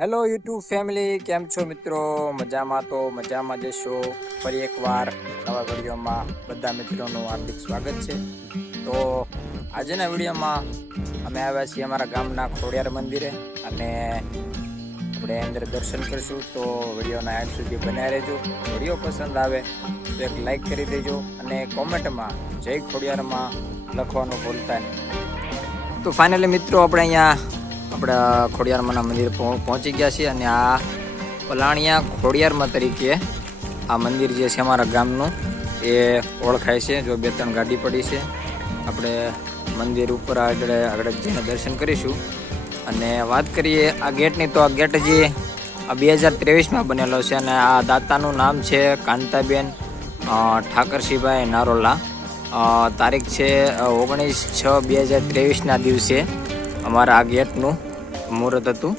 Hello YouTube family, કેમ છો મિત્રો? મજામાં તો મજામાં જશો. ફરી એકવાર નવા વિડીયોમાં બધા મિત્રોનું હાર્દિક સ્વાગત છે. તો આજના વિડીયોમાં અમે આવ્યા છીએ અમારા ગામના ખોડિયાર મંદિરે અને આપણે અંદર દર્શન કરીશું. તો વિડીયોના એન્ડ સુધી બન્યા રહેજો. વિડીયો પસંદ આવે તો એક લાઈક કરી દેજો અને કોમેન્ટમાં જય ખોડિયારમાં લખવાનું ભૂલતા નહીં. તો ફાઇનલી મિત્રો આપણે ખોડિયારમાંના મંદિર પહોંચી ગયા છીએ અને આ પલાણિયા ખોડિયારમાં તરીકે આ મંદિર જે છે અમારા ગામનું એ ઓળખાય છે. જો 2-3 ગાડી પડી છે. આપણે મંદિર ઉપર આગળ જઈને દર્શન કરીશું. અને વાત કરીએ આ ગેટની, તો આ ગેટ જે 2023માં બનેલો છે અને આ દાતાનું નામ છે કાંતાબેન ઠાકરસિંહભાઈ નારોલા. તારીખ છે 19/6/2023ના દિવસે અમારા આ ગેટનું મુહૂર્ત હતું.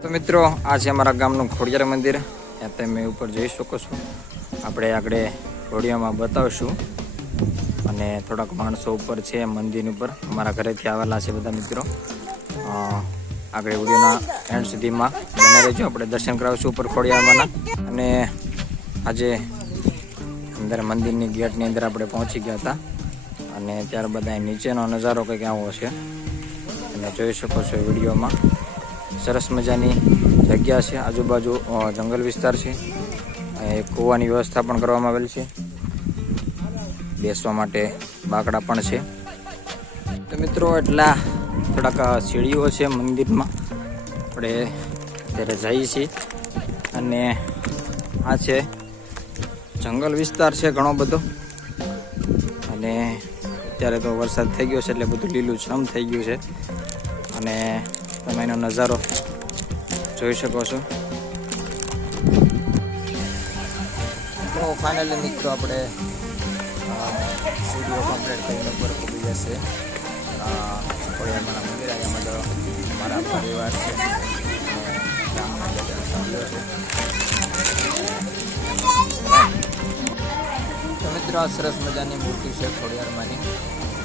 તો મિત્રો, આ છે અમારા ગામનું ખોડિયાર મંદિર. ત્યાં તમે ઉપર જોઈ શકો છો. આપણે આગળ વિડીયોમાં બતાવશું. અને થોડાક માણસો ઉપર છે મંદિર ઉપર, અમારા ઘરેથી આવેલા છે બધા મિત્રો. આગળ વિડીયોના એન્ડ સુધીમાં બને રહેજો. આપણે દર્શન કરાવશું ઉપર ખોડિયારમાંના. અને આજે અંદર મંદિરની ગેટની અંદર આપણે પહોંચી ગયા હતા. અને ત્યારબાદ અહીં નીચેનો નજારો કંઈક આવો છે. તમે જોઈ શકો છો વિડીયોમાં. સરસ મજાની જગ્યા છે. આજુબાજુ જંગલ વિસ્તાર છે. એક કૂવાની વ્યવસ્થા પણ કરવામાં આવેલ છે. બેસવા માટે બાકડા પણ છે. તો મિત્રો, એટલા થોડાક સીડીઓ છે મંદિરમાં. આપણે અત્યારે જઈએ છીએ. અને આ છે જંગલ વિસ્તાર છે ઘણો બધો. અને અત્યારે તો વરસાદ થઈ ગયો છે એટલે બધું લીલું છમ થઈ ગયું છે. અને તમે એનો નજારો જોઈ શકો છો. તો ફાઇનલી મિત્રો, આપણે સીડીઓ કમ્પ્લીટ કરીને ઉપર પહોંચી જશે ખોડિયારમાંના મંદિર. એમાં તો મારા પરિવાર છે, ગામના બધા સભ્યો છે. તો મિત્રો, આ સરસ મજાની મૂર્તિ છે ખોડિયારમાંની.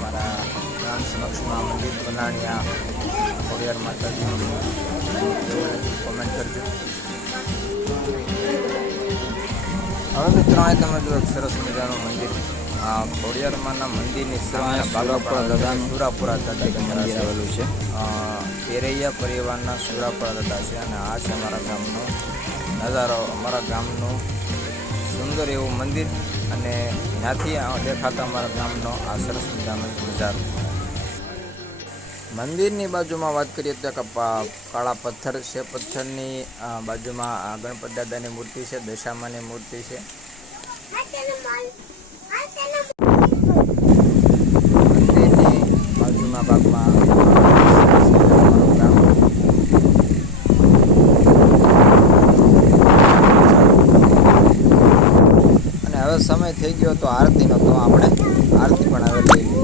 મારા ગામ સમક્ષમાં મંદિર પલાણિયા ખોડિયાર માતાજીનું કોમેન્ટ કરજો. હવે મિત્રો, અહીં તમે જો એક સરસ મજાનું મંદિર, આ ખોડિયારમાંના મંદિરની સામે સુરાપુરા દાદા મંદિર આવેલું છે. એરૈયા પરિવારના સુરાપુરા દાદા છે. અને આ છે અમારા ગામનો નજારો, અમારા ગામનું સુંદર એવું મંદિર. અને ત્યાંથી દેખાતા અમારા ગામનો આ સરસ મજાનો નજારો. મંદિરની બાજુમાં વાત કરીએ તો કાળા પથ્થર છે. પથ્થરની બાજુમાં ગણપત દાદાની મૂર્તિ છે, દશામાની મૂર્તિ છે. મંદિરની બાજુના ભાગમાં અને હવે સમય થઈ ગયો તો આરતીનો, તો આપણે આરતી પણ હવે લઈ લઈએ.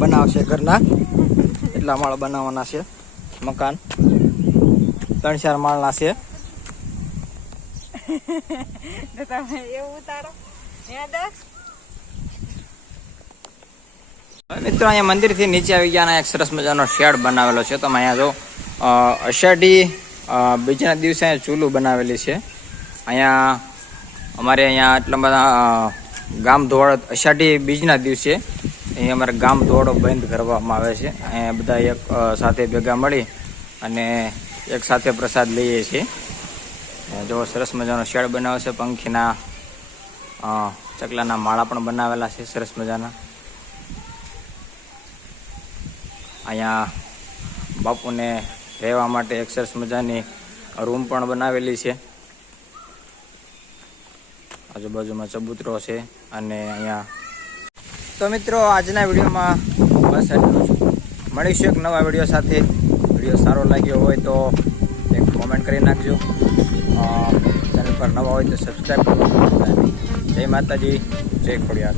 બનાવશે ઘરના, એટલા માળ બનાવવાના છે. મકાન 3-4 માળના છે. મિત્રો અહીંયા મંદિરથી નીચે આવી ગયા, એક સરસ મજાનો શેડ બનાવેલો છે. તમે અહીંયા જો અષાઢી બીજા દિવસે અહીંયા ચૂલું બનાવેલી છે. અહીંયા અમારે અહીંયા એટલા બધા ગામ ધોળ અષાઢી બીજના દિવસે અહીં અમારે ગામ ધોળો બંધ કરવામાં આવે છે. અહીંયા બધા એક સાથે ભેગા મળી અને એક સાથે પ્રસાદ લઈએ છીએ. જો સરસ મજાનો શેડ બનાવ્યો છે. પંખીના ચકલાના માળા પણ બનાવેલા છે સરસ મજાના. અહીંયા બાપુને રહેવા માટે એક સરસ મજાની રૂમ પણ બનાવેલી છે. આજુબાજુમાં ચબૂતરો છે. અને અહીંયા તો મિત્રો આજના વિડીયોમાં બસ એટલું જ. મળીશું એક નવા વિડીયો સાથે. વિડીયો સારો લાગ્યો હોય તો એક કોમેન્ટ કરી નાખજો. ચેનલ પર નવા હોય તો સબસ્ક્રાઈબ કરવાનું ભૂલતા નહીં. જય માતાજી, જય ખોડિયાર.